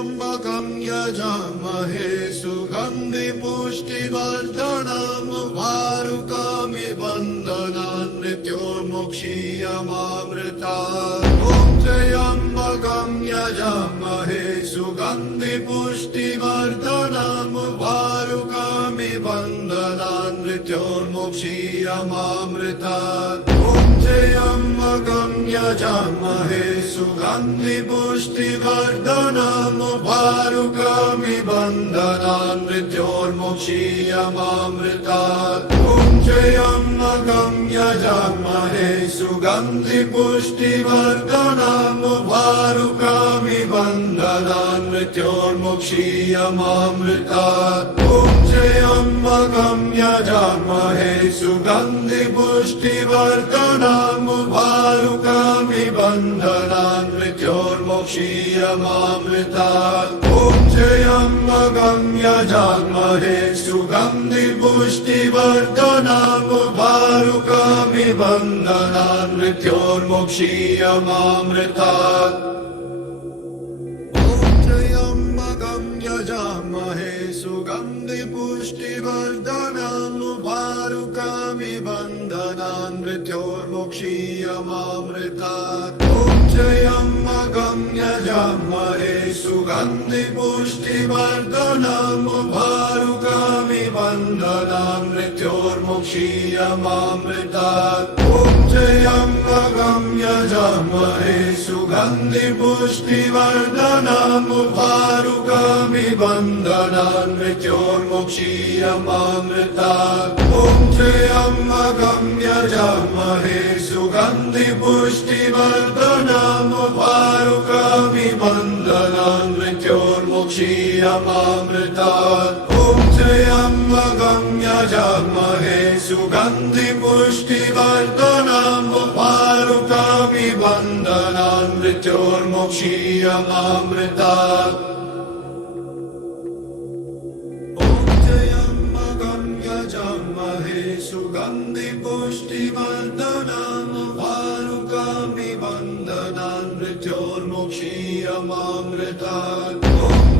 त्र्यम्बकं यजामहे सुगन्धिपुष्टिवर्धनम् उर्वारुकमिव बन्धनान् मृत्योर्मुक्षीयमामृतात्। ॐ त्र्यम्बकं यजामहे सुगन्धिपुष्टिवर्धनम् उर्वारुकमिव बन्धनान् मृत्योर्मुक्षीयमामृतात्। ॐ त्र्यम्बकं यजामहे सुगन्धिपुष्टिवर्धनम् उर्वारुकमिव बन्धनान् मृत्योर्मुक्षीयमामृतात्। ॐ त्र्यम्बकं यजामहे सुगन्धिपुष्टिवर्धनम् उर्वारुकमिव बन्धनान् मृत्योर्मुक्षीयमामृतात्। ॐ त्र्यम्बकं यजामहे सुगन्धिपुष्टिवर्धनम् उर्वारुकमिव बन्धनान् मृत्योर्मुक्षीयमामृतात्। ॐ त्र्यम्बकं यजामहे सुगन्धिपुष्टिवर्धनम् उर्वारुकमिव बन्धनान् मृत्योर्मुक्षीयमामृतात्। ॐ त्र्यम्बकं यजामहे सुगन्धिपुष्टिवर्धनम् उर्वारुकमिव बन्धनान् मृत्योर्मुक्षीयमामृतात्। ॐ त्र्यम्बकं यजामहे सुगन्धिपुष्टिवर्धनम् उर्वारुकमिव बन्धनान् मृत्योर्मुक्षीयमामृतात्। ॐ त्र्यम्बकं यजामहे सुगन्धिपुष्टिवर्धनम् उर्वारुकमिव बन्धनान् मृत्योर्मुक्षीयमामृतात्। ॐ त्र्यम्बकं यजामहे सुगन्धिपुष्टिवर्धनम् उर्वारुकमिव बन्धनान् मृत्योर्मुक्षीयमामृतात्। ॐ त्र्यम्बकं यजामहे सुगन्धिपुष्टिवर्धनम् उर्वारुकमिव बन्धनान् मृत्योर्मुक्षीयमामृतात्। यजामहे सुगन्धिपुष्टिवर्धनम् उर्वारुकमिव बन्धनान् मृत्योर्मुक्षीयमामृतात्। ॐ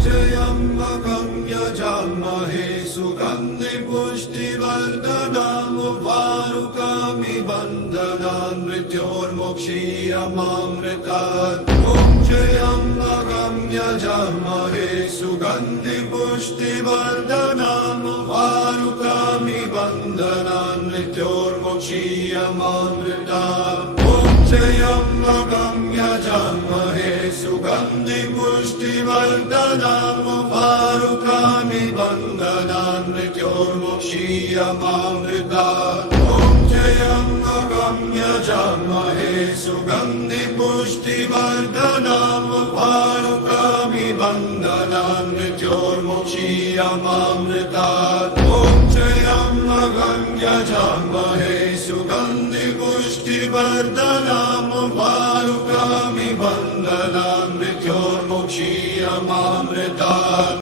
त्र्यम्बकं यजामहे सुगन्धिपुष्टिवर्धनम् उर्वारुकमिव बन्धनान् मृत्योर्मुक्षीयमामृतात्। ॐ त्र्यम्बकं यजामहे सुगन्धिपुष्टिवर्धनम् उर्वारुकमिव बन्धनान् मृत्योर्मुक्षीयमामृतात्। ॐ त्र्यम्बकं यजामहे सुगन्धिपुष्टिवर्धनम् उर्वारुकमिव बन्धनान् मृत्योर्मुक्षीयमामृतात्। ॐ त्र्यम्बकं यजामहे सुगन्धिपुष्टिवर्धनम् उर्वारुकमिव बन्धनान् मृत्योर्मुक्षीयमामृतात्। ॐ त्र्यम्बकं यजामहे सुगन्धिपुष्टिवर्धनम् उर्वारुकमिव बन्धनान् मृत्योर्मुक्षीयमामृतात्।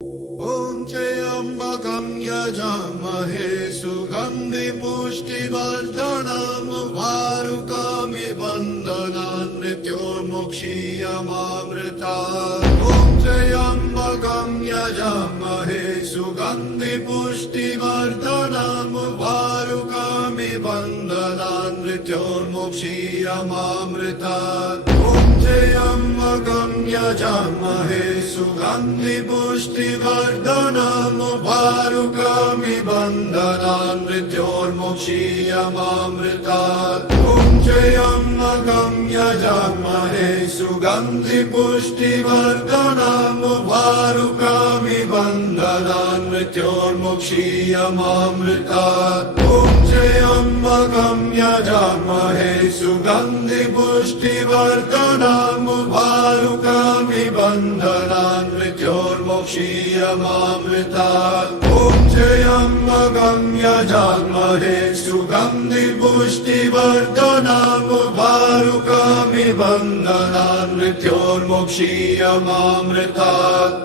ॐ त्र्यम्बकं यजामहे सुगन्धिपुष्टिवर्धनम् उर्वारुकमिव बन्धनान् मृत्योर्मुक्षीयमामृतात्। ॐ त्र्यम्बकं यजामहे सुगन्धिपुष्टिवर्धनम् उर्वारुकमिव बन्धनान् मृत्योर्मुक्षीयमामृतात्। ॐ त्र्यम्बकं यजामहे सुगन्धिपुष्टिवर्धनम् उर्वारुकमिव बन्धनान् मृत्योर्मुक्षीयमामृतात्। ॐ त्र्यम्बकं यजामहे सुगन्धिपुष्टिवर्धनम् उर्वारुकमिव बन्धनान् मृत्योर्मुक्षीयमामृतात्। ॐ त्र्यम्बकं यजामहे सुगन्धिपुष्टिवर्धनम् उर्वारुकमिव बन्धनान् मृत्योर्मुक्षीयमामृतात्। ॐ त्र्यम्बकं यजामहे सुगन्धिपुष्टिवर्धनम् उर्वारुकमिव बन्धनान् मृत्योर्मुक्षीयमामृतात्।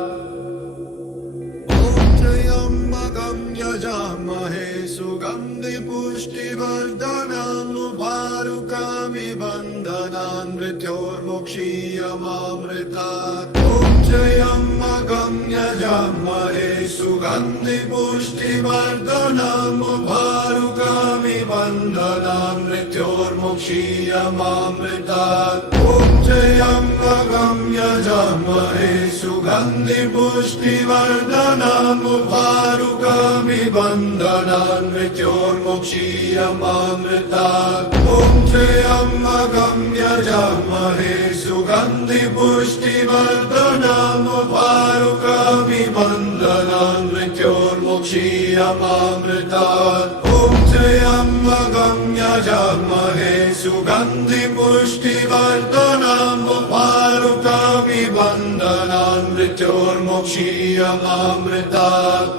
ॐ त्र्यम्बकं यजामहे सुगन्धिपुष्टिवर्धनम् उर्वारुकमिव बन्धनान् मृत्योर्मुक्षीयमामृतात्। ॐ त्र्यम्बकं सुगन्धि पुष्टिवर्धनम् उभारुकामि वन्दनान् मृत्योर्मुक्षीयमामृतात् ॐ त्र्यम्बकं यजामहे सुगन्धि पुष्टिवर्धनम् उभारुकामि वन्दनान् मृत्योर्मुक्षीयमामृतात् ॐ त्र्यम्बकं यजामहे सुगन्धि पुष्टिवर्धनम् उभारुकामि वन्दनान् मृत्योर्मुक्षीयमामृतात् ॐ त्र्यम्बकं यजामहे सुगन्धि पुष्टिवर्धनम् उभारुकामि वन्दनान् मृत्योर्मुक्षीयमामृतात्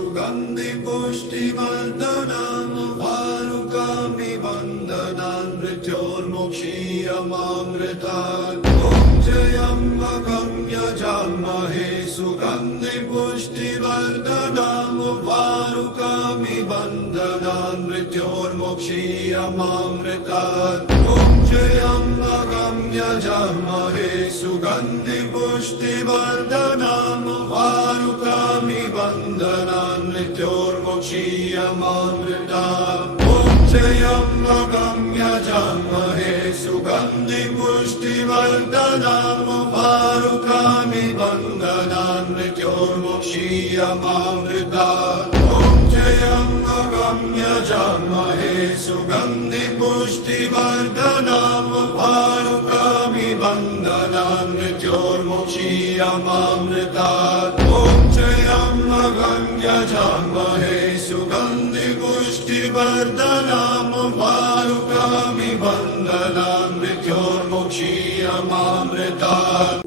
सुगन्धि पुष्टिवर्धनम् उभारुकामि वन्दनान् मृत्योर्मुक्षीयमामृतात् ॐ त्र्यम्बकं यजामहे सुगन्धि पुष्टिवर्धनम् उभारुकामि वन्दनान् मृत्योर्मुक्षीयमामृतात् ॐ त्र्यम्बकं यजामहे सुगन्धि पुष्टिवर्धनम् उभारुकामि वन्दनान् मृत्योर्मुक्षीयमामृतात् ॐ त्र्यम्बकं यजामहे सुगन्धि पुष्टिवर्धनम् उभारुकामि वन्दनान् मृत्योर्मुक्षीयमामृतात् ॐ त्र्यम्बकं यजामहे सुगन्धि पुष्टिवर्धनम् उभारुकामि वन्दनान् मृत्योर्मुक्षीयमामृतात् ॐ त्र्यम्बकं यजामहे सुगन्धि पुष्टिवर्धनम् उभारुकामि वन्दनान् मृत्योर्मुक्षीयमामृतात्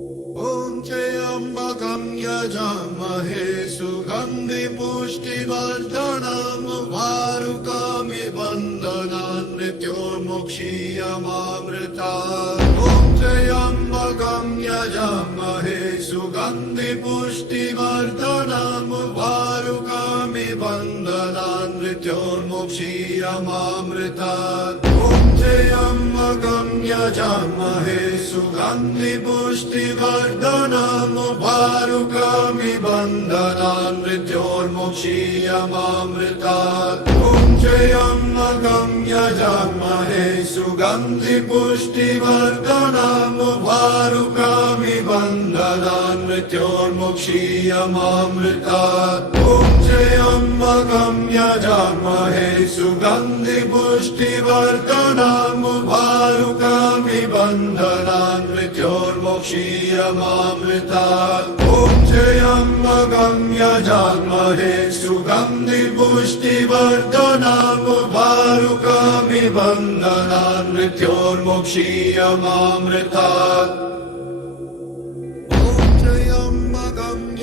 ॐ त्र्यम्बकं यजामहे सुगन्धि पुष्टिवर्धनम् उभारुकामि वन्दनान् मृत्योर्मुक्षीयमामृतात् ॐ त्र्यम्बकं यजामहे सुगन्धि पुष्टिवर्धनम् उभारुकामि वन्दनान् मृत्योर्मुक्षीयमामृतात् ॐ त्र्यम्बकं यजामहे सुगन्धि पुष्टिवर्धनम् उभारुकामि वन्दनान् मृत्योर्मुक्षीयमामृतात् ॐ त्र्यम्बकं यजामहे सुगन्धि पुष्टिवर्धनम् उभारुकामि वन्दनान् मृत्योर्मुक्षीयमामृतात् ॐ त्र्यम्बकं यजामहे सुगन्धि पुष्टिवर्धनम् उभारुकामि वन्दनान् मृत्योर्मुक्षीयमामृतात् ॐ त्र्यम्बकं यजामहे सुगन्धि पुष्टिवर्धनम् उभारुकामि वन्दनान् मृत्योर्मुक्षीयमामृतात्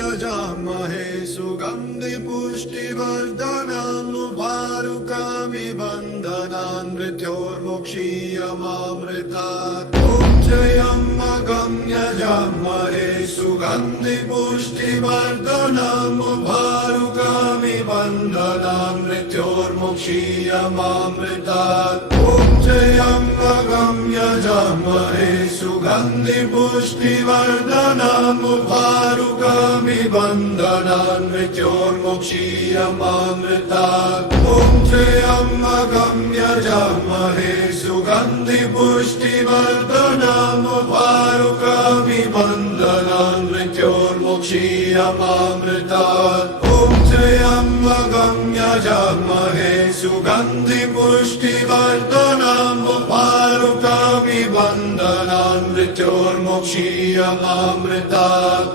यजामहे सुगन्धि पुष्टिवर्धनम् उभारुकामि वन्दनान् मृत्योर्मुक्षीयमामृतात् ॐ त्र्यम्बकं यजामहे सुगन्धि पुष्टिवर्धनम् उभारुकामि वन्दनान् मृत्योर्मुक्षीयमामृतात् ॐ त्र्यम्बकं यजामहे सुगन्धि पुष्टिवर्धनम् उभारुकामि वन्दनान् मृत्योर्मुक्षीयमामृतात् ॐ त्र्यम्बकं यजामहे सुगन्धि पुष्टिवर्धनम् उभारुकामि वन्दनान् मृत्योर्मुक्षीयमामृतात् ॐ त्र्यम्बकं यजामहे सुगन्धि पुष्टिवर्धनम् उभारुकामि वन्दनान् मृत्योर्मुक्षीयमामृतात्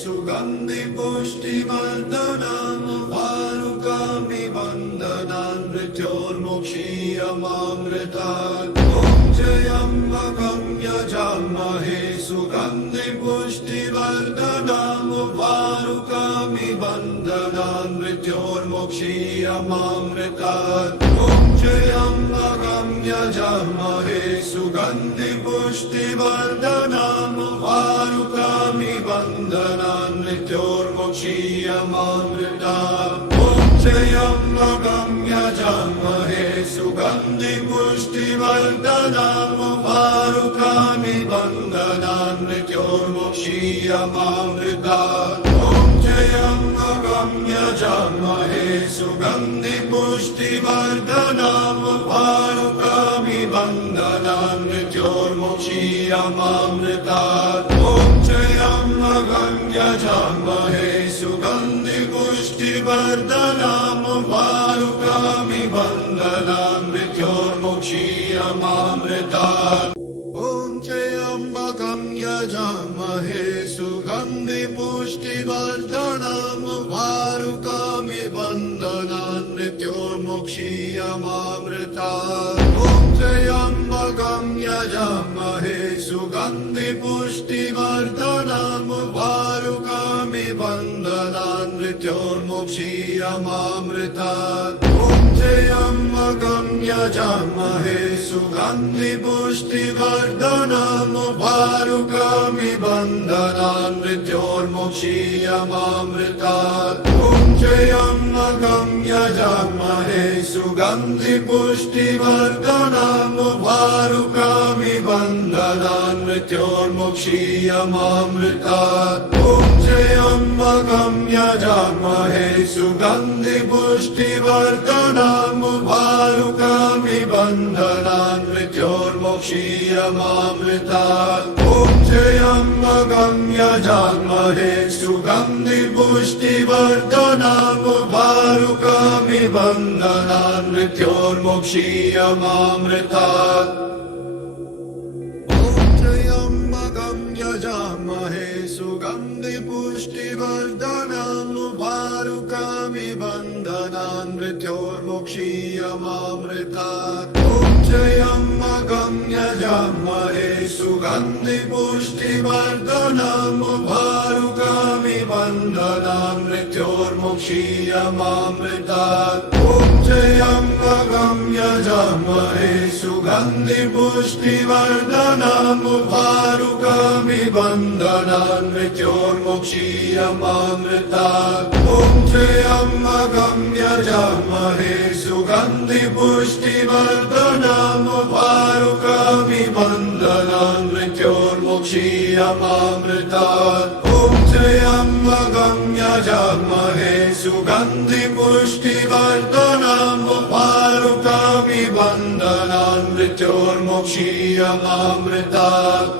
सुगन्धि पुष्टिवर्धनम् उभारुकामि वन्दनान् मृत्योर्मुक्षीयमामृतात् ॐ त्र्यम्बकं यजामहे सुगन्धि पुष्टिवर्धनम् उभारुकामि वन्दनान् मृत्योर्मुक्षीयमामृतात् ॐ त्र्यम्बकं यजामहे सुगन्धि पुष्टिवर्धनम् उभारुकामि वन्दनान् मृत्योर्मुक्षीयमामृतात् ॐ त्र्यम्बकं यजामहे वर्धनम् वारुकामि बन्धनान् मृत्योर्मोक्षीयमामृतात् ॐ त्र्यम्बकं यजामहे सुगन्धि पुष्टिवर्धनम् वारुकामि बन्धनान् मृत्योर्मोक्षीयमामृतात् ॐ त्र्यम्बकं यजामहे सुगन्धि पुष्टिवर्धनम् वारुकामि बन्धनान् मृत्योर्मोक्षीयमामृतात् ॐ त्र्यम्बकं यजामहे सुगन्धि पुष्टिवर्धनम् वारुकामि बन्धनान् मृत्योर्मोक्षीयमामृतात् ॐ त्र्यम्बकं यजामहे सुगन्धि पुष्टिवर्धनम् वारुकामि बन्धनान् मृत्योर्मोक्षीयमामृतात् ॐ त्र्यम्बकं यजामहे सुगन्धि पुष्टिवर्धनम् वारुकामि बन्धनान् मृत्योर्मोक्षीयमामृतात् ॐ त्र्यम्बकं यजामहे सुगन्धि पुष्टिवर्धनम् वारुकामि बन्धनान् मृत्योर्मोक्षीयमामृतात् ॐ त्र्यम्बकं यजामहे सुगन्धि पुष्टिवर्धनम् वारुकामि बन्धनान् मृत्योर्मोक्षीयमामृतात् ॐ त्र्यम्बकं यजामहे सुगन्धि पुष्टिवर्धनम् वारुकामि बन्धनान् मृत्योर्मोक्षीयमामृतात् यजामहे सुगन्धि पुष्टिवर्धनम् वारुकामि बन्धनान् मृत्योर्मोक्षीयमामृतात् ॐ त्र्यम्बकं यजामहे सुगन्धि पुष्टिवर्धनम् वारुकामि बन्धनान् मृत्योर्मोक्षीयमामृतात् ॐ त्र्यम्बकं यजामहे सुगन्धि पुष्टिवर्धनम् वारुकामि बन्धनान् मृत्योर्मोक्षीयमामृतात् ॐ त्र्यम्बकं यजामहे सुगन्धि पुष्टिवर्धनम् वारुकामि बन्धनान् मृत्योर्मोक्षीयमामृतात् ॐ त्र्यम्बकं यजामहे सुगन्धि पुष्टिवर्धनम् वारुकामि बन्धनान् मृत्योर्मोक्षीयमामृतात्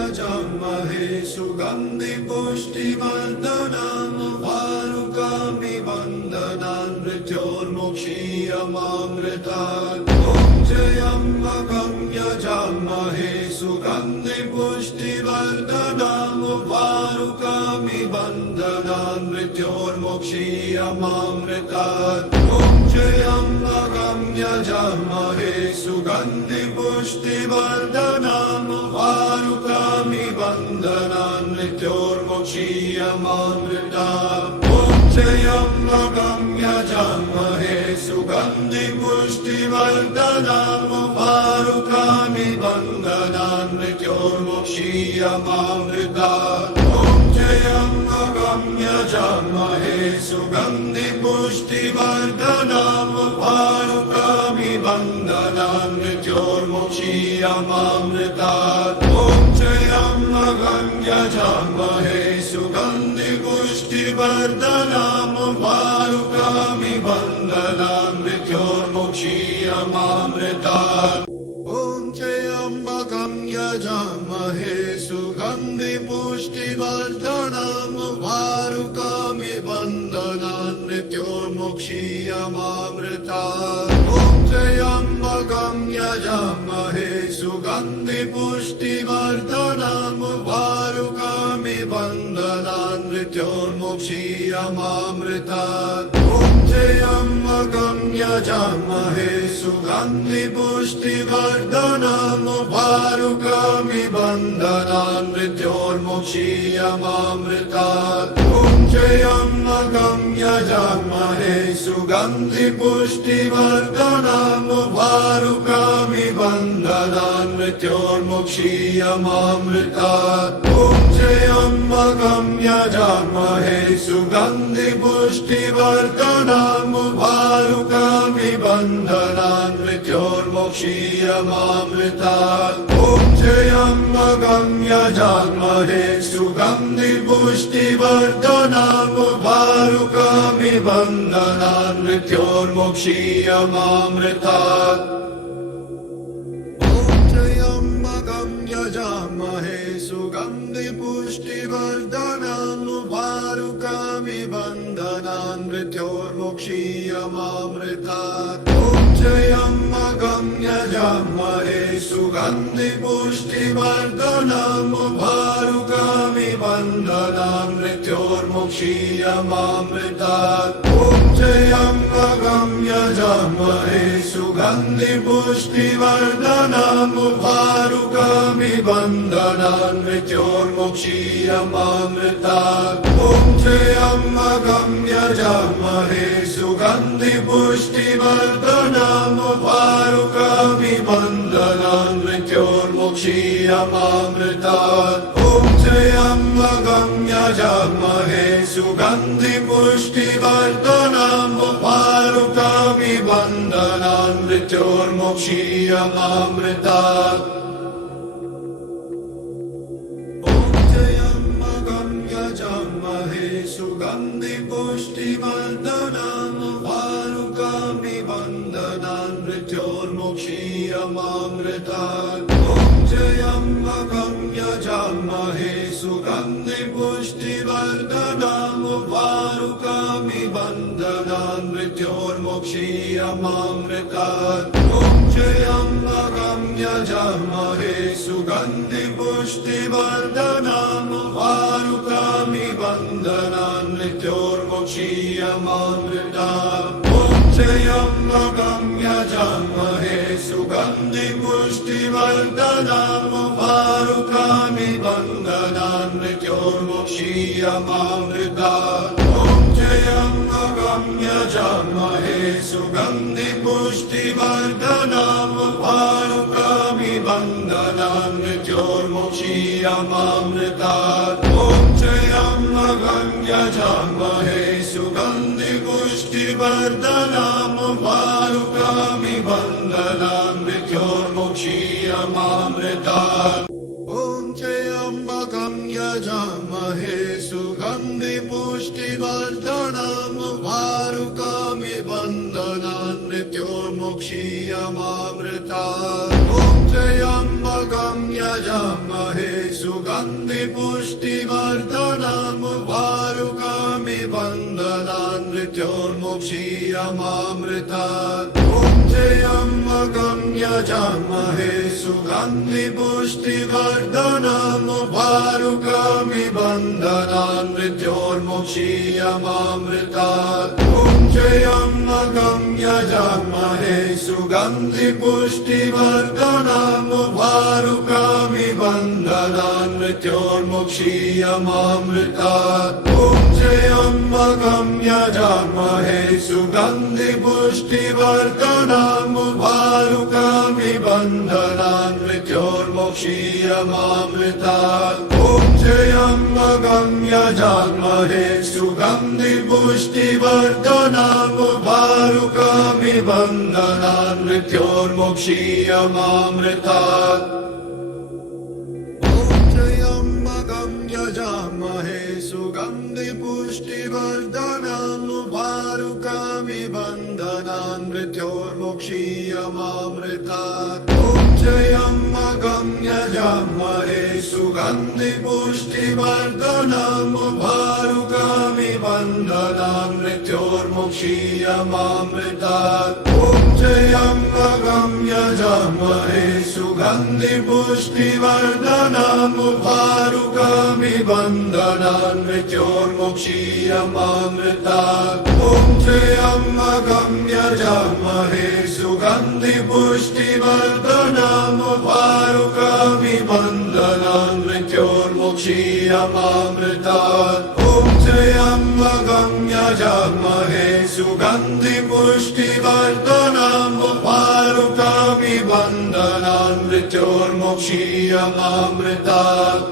यजामहे सुगन्धि पुष्टिवर्धनम् वारुकामि बन्धनान् मृत्योर्मोक्षीयमामृतात् ॐ त्र्यम्बकं यजामहे सुगन्धि पुष्टिवर्धनम् वारुकामि बन्धनान् मृत्योर्मोक्षीयमामृतात् ॐ त्र्यम्बकं यजामहे सुगन्धि पुष्टिवर्धनम् वारुकामि बन्धनान् मृत्योर्मोक्षीयमामृतात् ॐ त्र्यम्बकं यजामहे सुगन्धि पुष्टिवर्धनम् वारुकामि बन्धनान् मृत्योर्मोक्षीयमामृतात् ॐ त्र्यम्बकं यजामहे सुगन्धि पुष्टिवर्धनम् वारुकामि बन्धनान् मृत्योर्मोक्षीयमामृतात् ॐ त्र्यम्बकं यजामहे सुगन्धि पुष्टिवर्धनम् वारुकामि बन्धनान् मृत्योर्मोक्षीयमामृतात् ॐ त्र्यम्बकं यजामहे सुगन्धि पुष्टिवर्धनम् वारुकामि बन्धनान् मृत्योर्मोक्षीयमामृतात् ॐ त्र्यम्बकं यजामहे सुगन्धि पुष्टिवर्धनम् वारुकामि बन्धनान् मृत्योर्मोक्षीयमामृतात् ॐ त्र्यम्बकं यजामहे सुगन्धि पुष्टिवर्धनम् वारुकामि बन्धनान् मृत्योर्मोक्षीयमामृतात् ॐ त्र्यम्बकं यजामहे सुगन्धि पुष्टिवर्धनम् वारुकामि बन्धनान् मृत्योर्मोक्षीयमामृतात् ॐ त्र्यम्बकं यजामहे सुगन्धि पुष्टिवर्धनम् उर्वारुकमिव बन्धनान् मृत्योर्मोक्षीयमामृतात् ॐ त्र्यम्बकं यजामहे सुगन्धि पुष्टिवर्धनम् उर्वारुकमिव बन्धनान् मृत्योर्मोक्षीयमामृतात् यजामहे सुगन्धि पुष्टिवर्धनम् उर्वारुकमिव बन्धनान् मृत्योर्मोक्षीयमामृतात् ॐ त्र्यम्बकं यजामहे सुगन्धि पुष्टिवर्धनम् उर्वारुकमिव बन्धनान् मृत्योर्मोक्षीयमामृतात् ॐ त्र्यम्बकं यजामहे सुगन्धि पुष्टिवर्धनम् उर्वारुकमिव बन्धनान् मृत्योर्मोक्षीयमामृतात् ॐ त्र्यम्बकं यजामहे सुगन्धि पुष्टिवर्धनम् उर्वारुकमिव बन्धनान् मृत्योर्मोक्षीयमामृतात् ॐ त्र्यम्बकं यजामहे सुगन्धि पुष्टिवर्धनम् उर्वारुकमिव बन्धनान् मृत्योर्मोक्षीयमामृतात् यजामहे सुगन्धि पुष्टिवर्धनम् उर्वारुकमिव बन्धनान् मृत्योर्मोक्षीयमामृतात् ॐ त्र्यम्बकं यजामहे सुगन्धि पुष्टिवर्धनम् उर्वारुकमिव बन्धनान् मृत्योर्मोक्षीयमामृतात् ॐ त्र्यम्बकं यजामहे सुगन्धि पुष्टिवर्धनम् उर्वारुकमिव बन्धनान् मृत्योर्मोक्षीयमामृतात् ॐ त्र्यम्बकं यजामहे सुगन्धि पुष्टिवर्धनम् उर्वारुकमिव बन्धनान् मृत्योर्मोक्षीयमामृतात् ॐ त्र्यम्बकं यजामहे सुगन्धि पुष्टिवर्धनम् उर्वारुकमिव बन्धनान् मृत्योर्मोक्षीयमामृतात् ॐ त्र्यम्बकं यजामहे सुगन्धि पुष्टिवर्धनम् उर्वारुकमिव बन्धनान् मृत्योर्मोक्षीयमामृतात् ॐ त्र्यम्बकं यजामहे सुगन्धि पुष्टिवर्धनम् उर्वारुकमिव बन्धनान् मृत्योर्मोक्षीयमामृतात् ॐ त्र्यम्बकं यजामहे सुगन्धि पुष्टिवर्धनम् उर्वारुकमिव बन्धनान् मृत्योर्मोक्षीयमामृतात् ॐ त्र्यम्बकं यजामहे सुगन्धि पुष्टिवर्धनम् उर्वारुकमिव बन्धनान् मृत्योर्मोक्षीयमामृतात् ॐ त्र्यम्बकं यजामहे सुगन्धि पुष्टिवर्धनम् उर्वारुकमिव बन्धनान् मृत्योर्मोक्षीयमामृतात् ॐ त्र्यम्बकं यजामहे सुगन्धि पुष्टिवर्धनम् उर्वारुकमिव बन्धनान् मृत्योर्मोक्षीयमामृतात् ॐ त्र्यम्बकं यजामहे सुगन्धि पुष्टिवर्धनम् उर्वारुकमिव बन्धनान् मृत्योर्मोक्षीयमामृतात् यजामहे सुगन्धि पुष्टिवर्धनम् उर्वारुकमिव बन्धनान् मृत्योर्मोक्षीयमामृतात् ॐ त्र्यम्बकं यजामहे सुगन्धि पुष्टिवर्धनम् उर्वारुकमिव बन्धनान् मृत्योर्मोक्षीयमामृतात् ॐ त्र्यम्बकं यजामहे सुगन्धि पुष्टिवर्धनम् उर्वारुकमिव बन्धनान् मृत्योर्मोक्षीयमामृतात् ॐ त्र्यम्बकं यजामहे सुगन्धि पुष्टिवर्धनम् उर्वारुकमिव बन्धनान् मृत्योर्मोक्षीयमामृतात् ॐ त्र्यम्बकं यजामहे सुगन्धि पुष्टिवर्धनम् उर्वारुकमिव बन्धनान् मृत्योर्मोक्षीयमामृतात्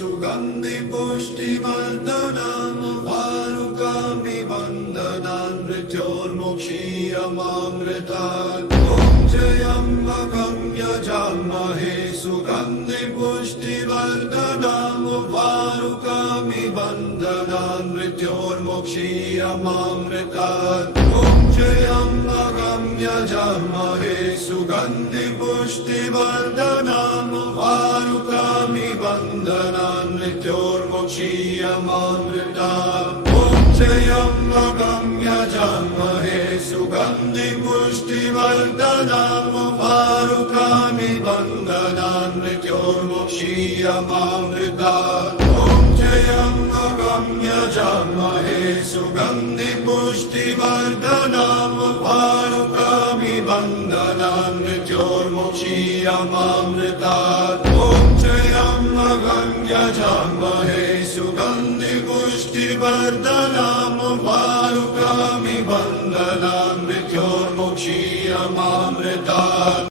सुगन्धि पुष्टिवर्धनम् वारुकामिबन्धनान् मृत्योर्मुक्षीयमामृतात् ॐ त्र्यम्बकं यजामहे सुगन्धि पुष्टिवर्धनम् वारुकामिबन्धनान् मृत्योर्मुक्षीयमामृतात् ॐ त्र्यम्बकं यजामहे सुगन्धि पुष्टिवर्धनम् वारुकामिबन्धनान् मृत्योर्मुक्षीयमामृतात् ॐ त्र्यम्बकं यजामहे सुगन्धि पुष्टिवर्धनम् वारुकामिबन्धनान् मृत्योर्मुक्षीयमामृतात् ॐ त्र्यम्बकं यजामहे सुगन्धि पुष्टिवर्धनम् वारुकामिबन्धनान् मृत्योर्मुक्षीयमामृतात् ॐ त्र्यम्बकं यजामहे सुगन्धि पुष्टिवर्धनम् वारुकामिबन्धनान् मृत्योर्मुक्षीयमामृतात्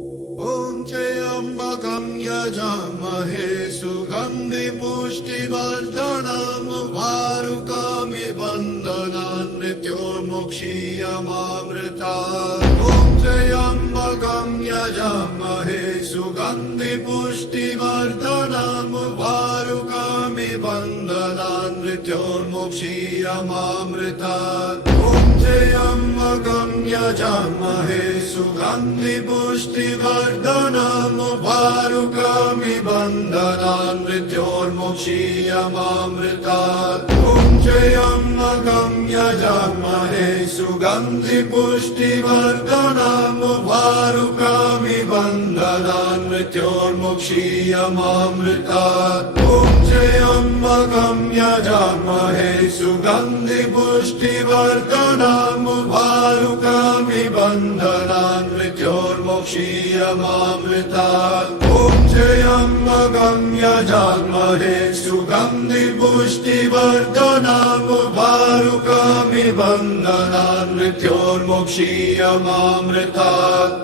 ॐ त्र्यम्बकं यजामहे सुगन्धि पुष्टिवर्धनम् वारुकामिबन्धनान् मृत्योर्मुक्षीयमामृतात् ॐ त्र्यम्बकं यजामहे सुगन्धि पुष्टिवर्धनम् वारुकामिबन्धनान् मृत्योर्मुक्षीयमामृतात् ॐ त्र्यम्बकं यजामहे सुगन्धि पुष्टिवर्धनम् वारुकामिबन्धनान् मृत्योर्मुक्षीयमामृतात् ॐ त्र्यम्बकं यजामहे सुगन्धि पुष्टिवर्धनम् वारुकामिबन्धनान् मृत्योर्मुक्षीयमामृतात् ॐ त्र्यम्बकं यजामहे सुगन्धि पुष्टिवर्धनम् वारुकामिबन्धनान् मृत्योर्मुक्षीयमामृतात् ॐ त्र्यम्बकं यजामहे सुगन्धि पुष्टिवर्धनम् वारुकामिबन्धनान् मृत्योर्मुक्षीयमामृतात्